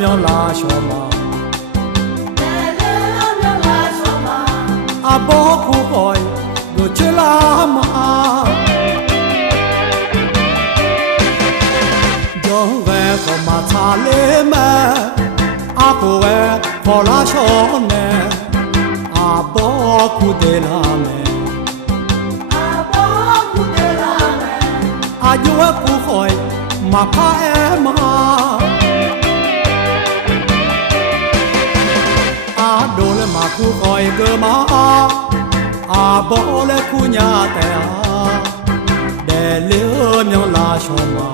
မြောင်လာရှောမှာအဘောခုကိုတို့ချလာမှာကြောင့်ပဲကမသာလေးမအကိုပဲခေါ်လာရှောနေအဘောခုတေလာမယ်အယွယ်ခုကိုမဖာအဲမှာဒိုလမခုကိုကမာအဘောလေခုညာတဲ့ဒဲလေမြောင်လာရှောမှာ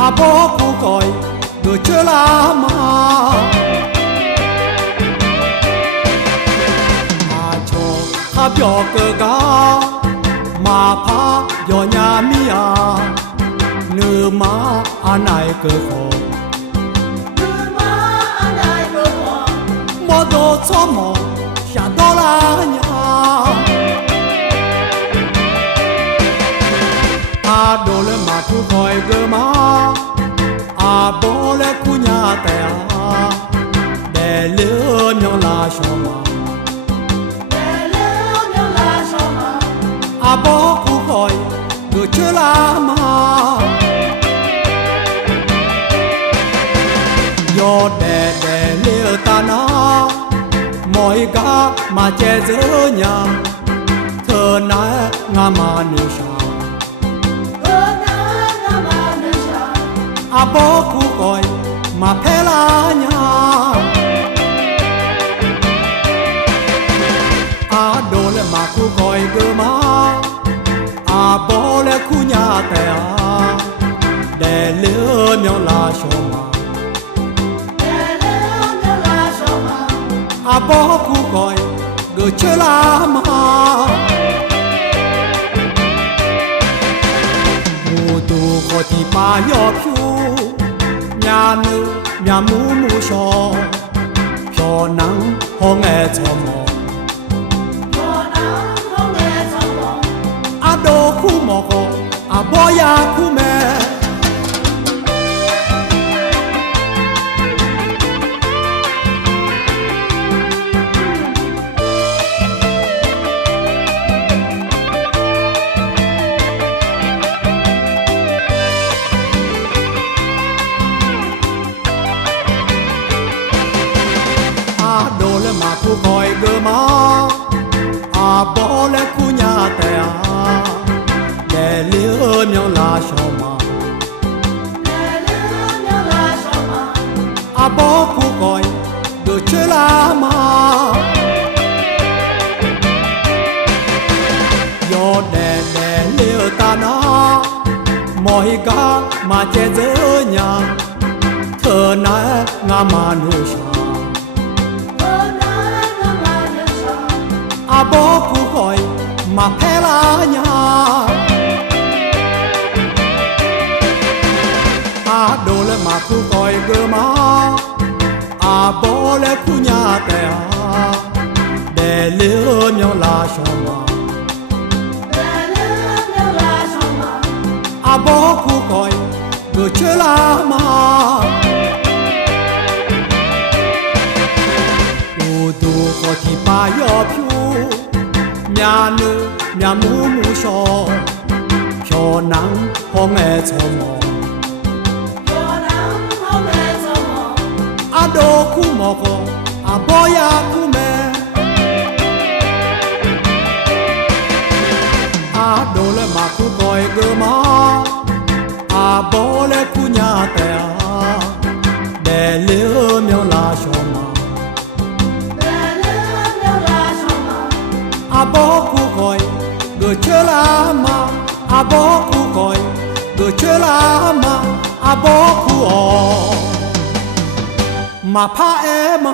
အဘောခုကိုတို့ချလာမှာအချောခပြောကကမာဖာယောညာမီယာနုမာအနိုင်ကော多错梦想到了呀，阿多了马土开个马，阿波了姑娘的呀，带了苗拉小马，阿波苦开就吃了马，要带了大那。mọi cả mà che giữa nhà thơ nãy ngà mà nêu xa à bố khu gọi mà phê la nhà à đồ lệ mà khu gọi gơ má à bố lệ khu nhà tè để lửa nhau là sổ mà a bó khu gọi gửi chơi la mà mù tu có thì ba yo phiu nhà nữ nhà mù mù sò cho nắng ho nghe cho mò a đô khu mò có a bó ya khu mẹ mà khu coi gơ má à bỏ lẽ khu nhà tè để liễu nhau là sao mà à bỏ khu coi được chơi la mà do để liễu ta nó mọi cả mà che giữa nhà thơ nãy ngà mà nuôi sao a bó khu gọi mà phê la nhà a đồ lệ mà khu gọi gơ má a bó lệ khu nhà tè để liễu nhau là sao mà a bó khu gọi gơ chơi la mà tu có thì ba yo phiu nhà nữ nhà mù mù sò cho nắng ho nghe cho mò a đô khu mò có a bó ya khu mẹ a đô lệ mà khu coi gơ má a bó lệ khu nhà tè để liễu nhau là cho mà a bó khu gọi gửi chơi la mà a bó khu gọi gửi chơi la mà a bó khu mà pha em mà